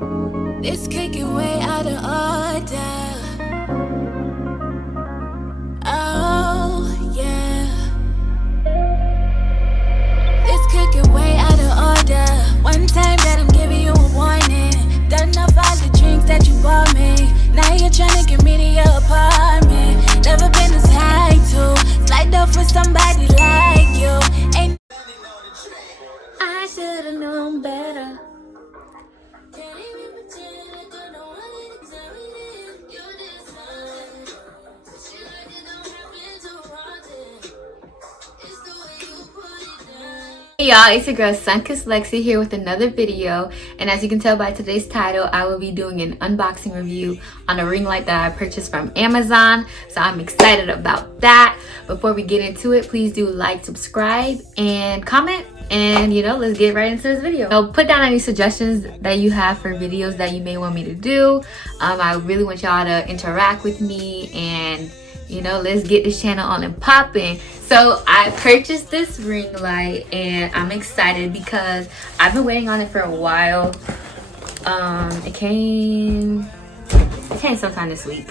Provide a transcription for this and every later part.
This could get way out of order. Oh, yeah. This could get way out of order. One time that I'm giving you a warning. Done enough all the drinks that you bought me. Now you're trying to get me to your apartment. Never been this high to slide up for somebody like you. Ain't I should've known better. Hey y'all, it's your girl Sunkissed Lexi here with another video, and as you can tell by today's title, I will be doing an unboxing review on a ring light that I purchased from Amazon, so I'm excited about that. Before we get into it, please do like, subscribe, and comment, and let's get right into this video. So put down any suggestions that you have for videos that you may want me to do. I really want y'all to interact with me, and let's get this channel on and popping. So I purchased this ring light and I'm excited because I've been waiting on it for a while. It came sometime this week,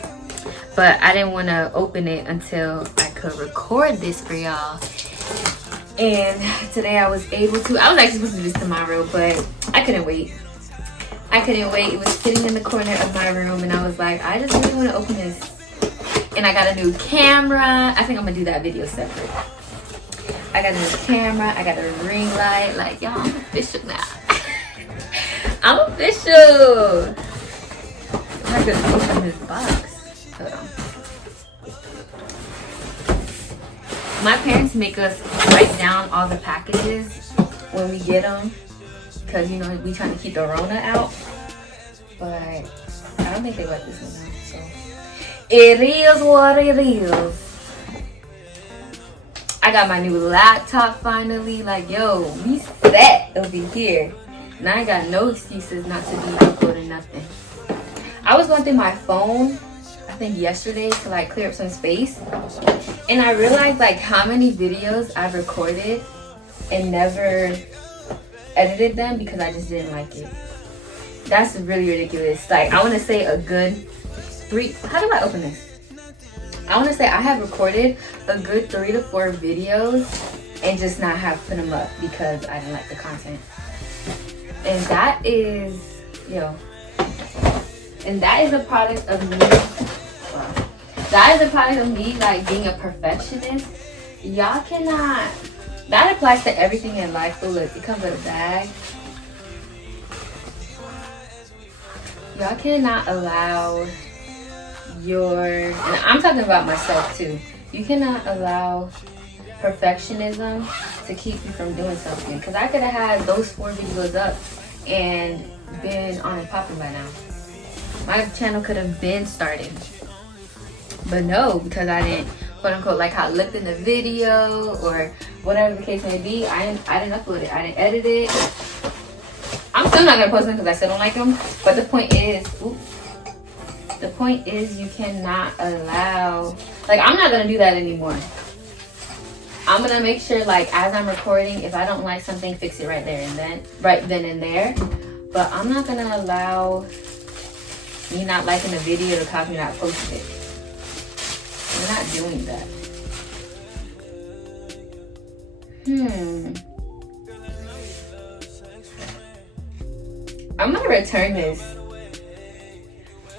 but I didn't want to open it until I could record this for y'all. And today I was able to. I was actually supposed to do this tomorrow, but I couldn't wait. It was sitting in the corner of my room and I was like, I just really want to open this. And I got a new camera. I think I'm gonna do that video separate. I got a new camera. I got a ring light. Like, y'all, I'm official now. I'm official. I'm gonna open this box. Hold on. My parents make us write down all the packages when we get them, because we trying to keep the Rona out. But I don't think they let this one out. So. It is what it is. I got my new laptop finally. Like, yo, we set over here. Now I got no excuses not to be uploading nothing. I was going through my phone, I think yesterday, to like clear up some space. And I realized like how many videos I've recorded and never edited them because I just didn't like it. That's really ridiculous. Like, I want to say a good how do I open this? I want to say I have recorded a good 3 to 4 videos and just not have put them up because I didn't like the content. And that is, and that is a product of me. Wow. That is a product of me, like, being a perfectionist. Y'all cannot, that applies to everything in life. But look, it comes with a bag. Y'all cannot allow and I'm talking about myself too, you cannot allow perfectionism to keep you from doing something, because I could have had those 4 videos up and been on and popping by now. My channel could have been started, but no, because I didn't, quote unquote, like how it looked in the video or whatever the case may be. I didn't upload it, I didn't edit it. I'm still not gonna post them because I still don't like them, but the point is, you cannot allow, like, I'm not gonna do that anymore. I'm gonna make sure, like, as I'm recording, if I don't like something, fix it right then and there. But I'm not gonna allow me not liking a video to cause me not posting it. I'm not doing that. I'm gonna return this.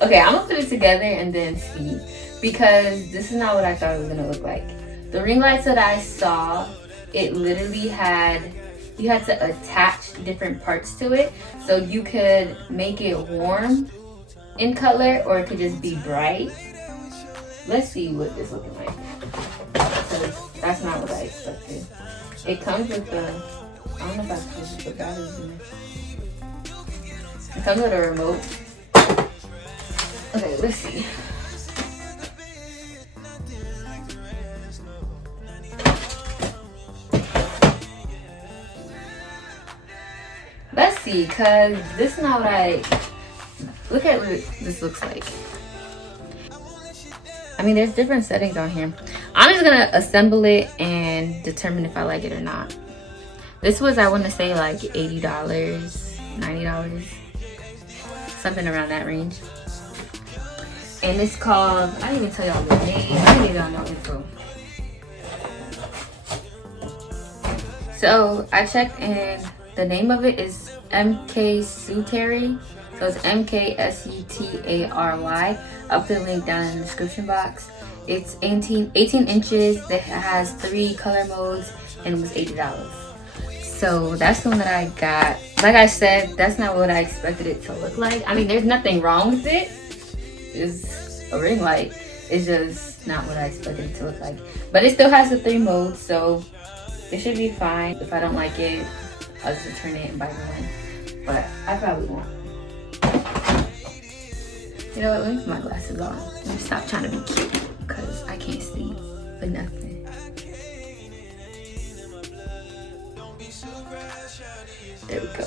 Okay, I'm gonna put it together and then see, because this is not what I thought it was gonna look like. The ring lights that I saw, it literally you had to attach different parts to it, so you could make it warm in color or it could just be bright. Let's see what this looking like, because that's not what I expected. It comes with I don't know if I'm supposed to put batteries in it. It comes with a remote. Okay, let's see. Let's see, because this is not what look at what this looks like. I mean, there's different settings on here. I'm just gonna assemble it and determine if I like it or not. This was, I want to say, like $80, $90. something around that range. And it's called, I didn't even tell y'all the name. I didn't even know info. So I checked, and the name of it is MK Sutary. So it's MKSUTARY. I'll put the link down in the description box. It's 18 inches. That has 3 color modes, and it was $80. So that's the one that I got. Like I said, that's not what I expected it to look like. I mean, there's nothing wrong with it. It's a ring light. It's just not what I expected it to look like. But it still has the 3 modes, so it should be fine. If I don't like it, I'll just return it and buy one. But I probably won't. You know what? Let me put my glasses on. Let me stop trying to be cute because I can't see for nothing. There we go.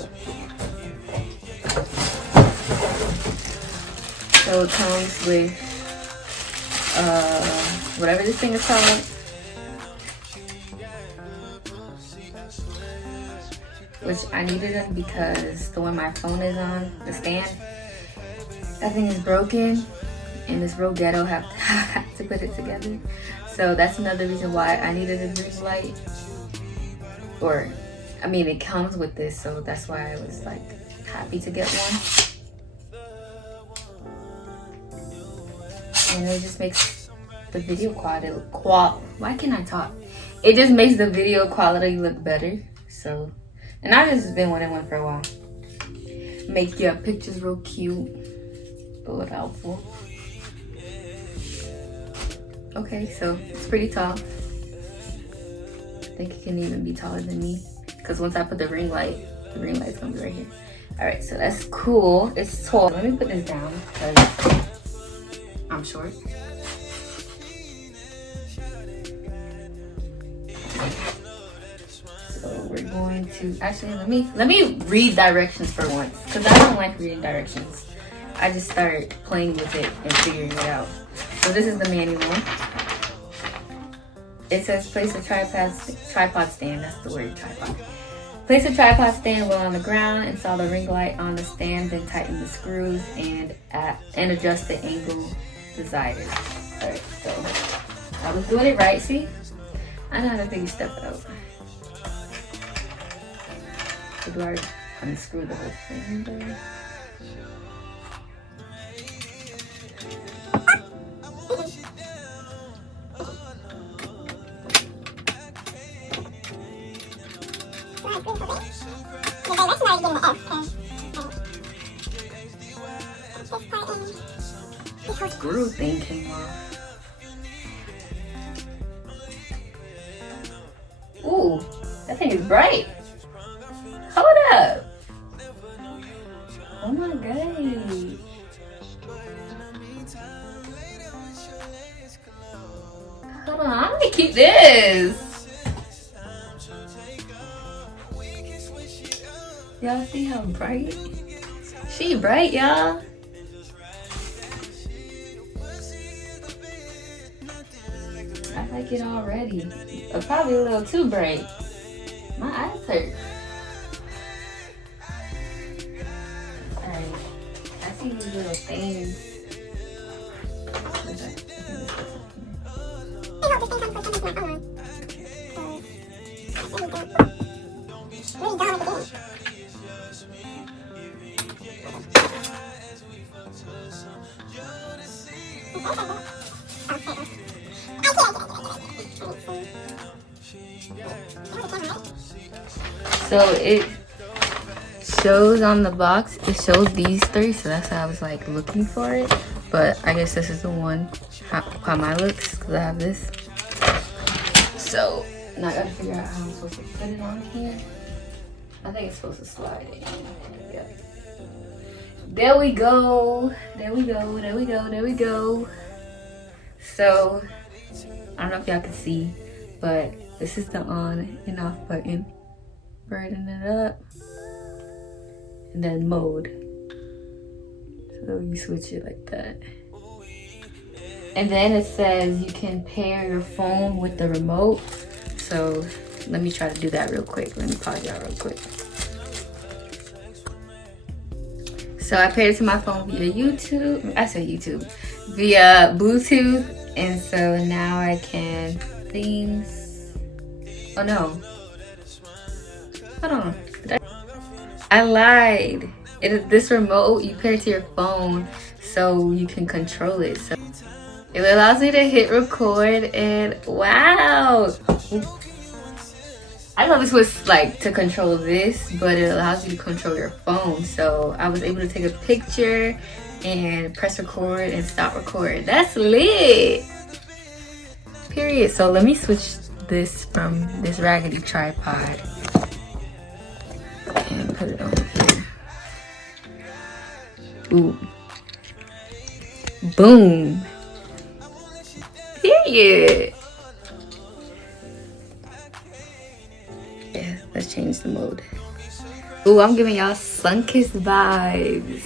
So it comes with whatever this thing is called. Which I needed them because the one my phone is on, the stand, that thing is broken, and it's real ghetto. Have to put it together. So that's another reason why I needed a ring light. Or, I mean, it comes with this, so that's why I was like happy to get one. And it just makes the video quality why can't I talk? It just makes the video quality look better. So, and I've just been wanting one for a while. Make your pictures real cute, but look helpful. Okay, so it's pretty tall. I think it can even be taller than me, because once I put the ring light's gonna be right here. All right, so that's cool. It's tall. Let me put this down because I'm short. So we're going to actually let me read directions for once, because I don't like reading directions. I just start playing with it and figuring it out. So this is the manual. It says place a tripod stand. That's the word, tripod. Place a tripod stand well on the ground. Install the ring light on the stand. Then tighten the screws and adjust the angle desired. All right, so I was doing it right. See, I know how to figure stuff out. So do I unscrew the whole thing there? Screw thing came off. Ooh, that thing is bright. Hold up. Oh my gosh. Hold on, I'm gonna keep this. Y'all see how bright? She bright, y'all. I like it already. Probably a little too bright. My eyes hurt. Alright. I see these little things. So it shows on the box, it shows these 3, so that's how I was like looking for it. But I guess this is the one, how mine looks, because I have this. So now I gotta figure out how I'm supposed to put it on here. I think it's supposed to slide in. Yeah. There we go. There we go. There we go. There we go. So I don't know if y'all can see, but this is the on and off button. Brighten it up. And then mode. So you switch it like that. And then it says you can pair your phone with the remote. So let me try to do that real quick. Let me pause y'all real quick. So So I paired it to my phone via YouTube. I said YouTube. Via Bluetooth. And so now I can things. Oh no. Hold on. I lied. This remote you pair it to your phone so you can control it. So it allows me to hit record and wow. I know this was like to control this, but it allows you to control your phone. So I was able to take a picture and press record and stop record. That's lit. Period. So let me switch this from this raggedy tripod and put it on here. Ooh. Boom. Period. Yeah, let's change the mode. Ooh, I'm giving y'all sun-kissed vibes.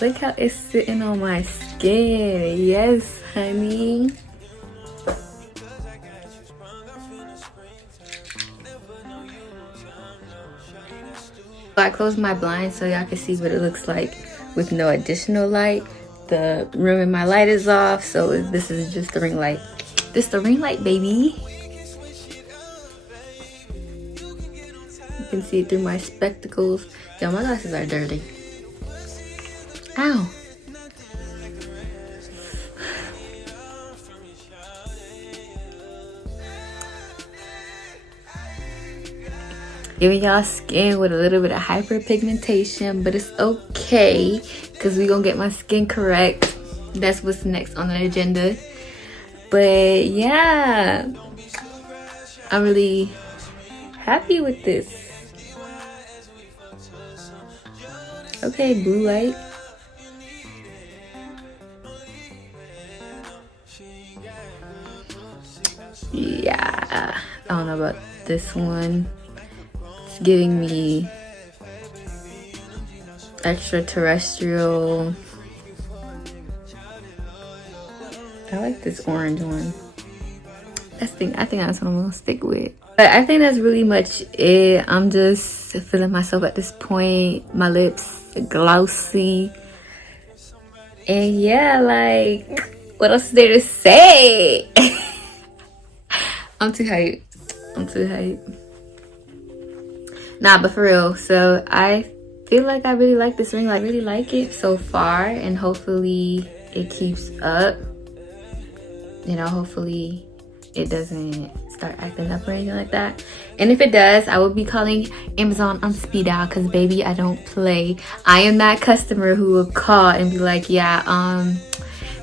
Look how it's sitting on my skin. Yes, honey. I closed my blinds so y'all can see what it looks like with no additional light. The room in my light is off, so this is just the ring light. This the ring light, baby. You can see it through my spectacles. Yo, my glasses are dirty. Ow. Giving y'all skin with a little bit of hyperpigmentation, but it's okay because we gonna get my skin correct. That's what's next on the agenda. But yeah, I'm really happy with this. Okay, blue light. Yeah, I don't know about this one. It's giving me extraterrestrial. I like this orange one. I think that's what I'm gonna stick with. But I think that's really much it. I'm just feeling myself at this point. My lips are glossy. And yeah, like, what else is there to say? I'm too hyped. Nah, but for real, so I feel like I really like this ring. I really like it so far, and hopefully it keeps up. You know, hopefully it doesn't start acting up or anything like that. And if it does, I will be calling Amazon on speed dial, because baby, I don't play. I am that customer who will call and be like, yeah,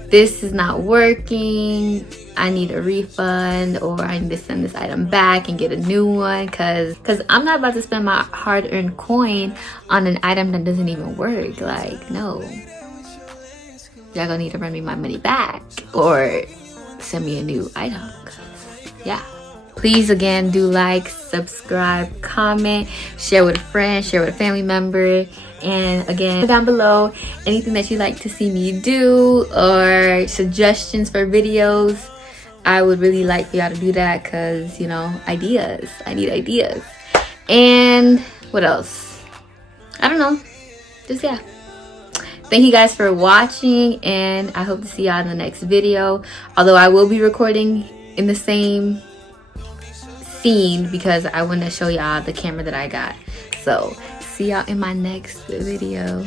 this is not working, I need a refund, or I need to send this item back and get a new one, because I'm not about to spend my hard-earned coin on an item that doesn't even work. Like, no, y'all gonna need to run me my money back or send me a new item. Yeah, please, again, do like, subscribe, comment, share with a friend, share with a family member. And again, down below, anything that you'd like to see me do or suggestions for videos, I would really like for y'all to do that, because, you know, ideas. I need ideas. And what else? I don't know. Just, yeah. Thank you guys for watching, and I hope to see y'all in the next video. Although I will be recording in the same scene because I want to show y'all the camera that I got. So see y'all in my next video.